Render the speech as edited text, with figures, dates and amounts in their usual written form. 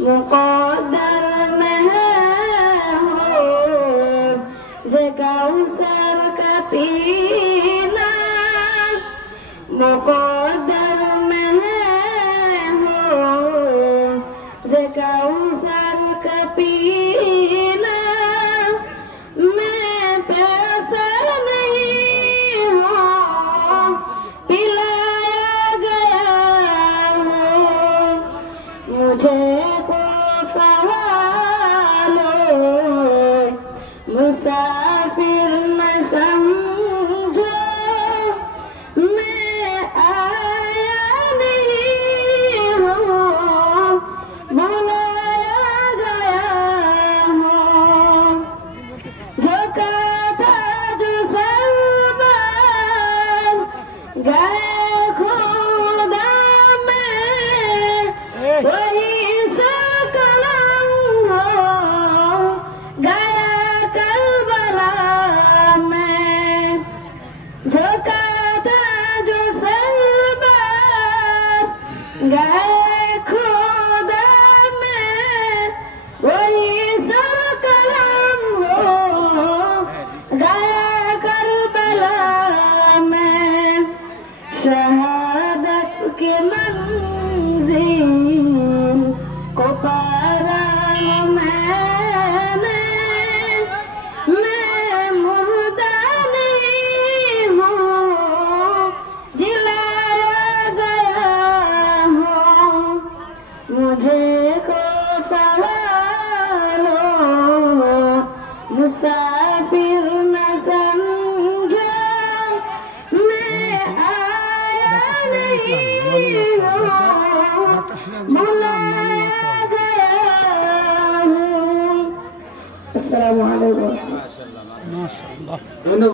मुक़द्दर में हो ज़काउसर का पीना, मुक़द्दर में हो ज़काउसर का पीना। मैं प्यासा नहीं हूँ, पिलाया गया हूँ, मुझे मुसाफिर न समझो, मैं आया नहीं हूँ, बुलाया गया हूँ। झोंका था जो सरबार गए खुदा में, वही झोंका था जो सरबार गए खुदा में, वही सरकलम हो गया करबला में। शहादत के मंज़िल को पारा मुझे को सवालो, मुसाफिर न समझो, मैं आया नहीं हूँ, बुलाया गया हूँ। अस्सलामु अलैकुम।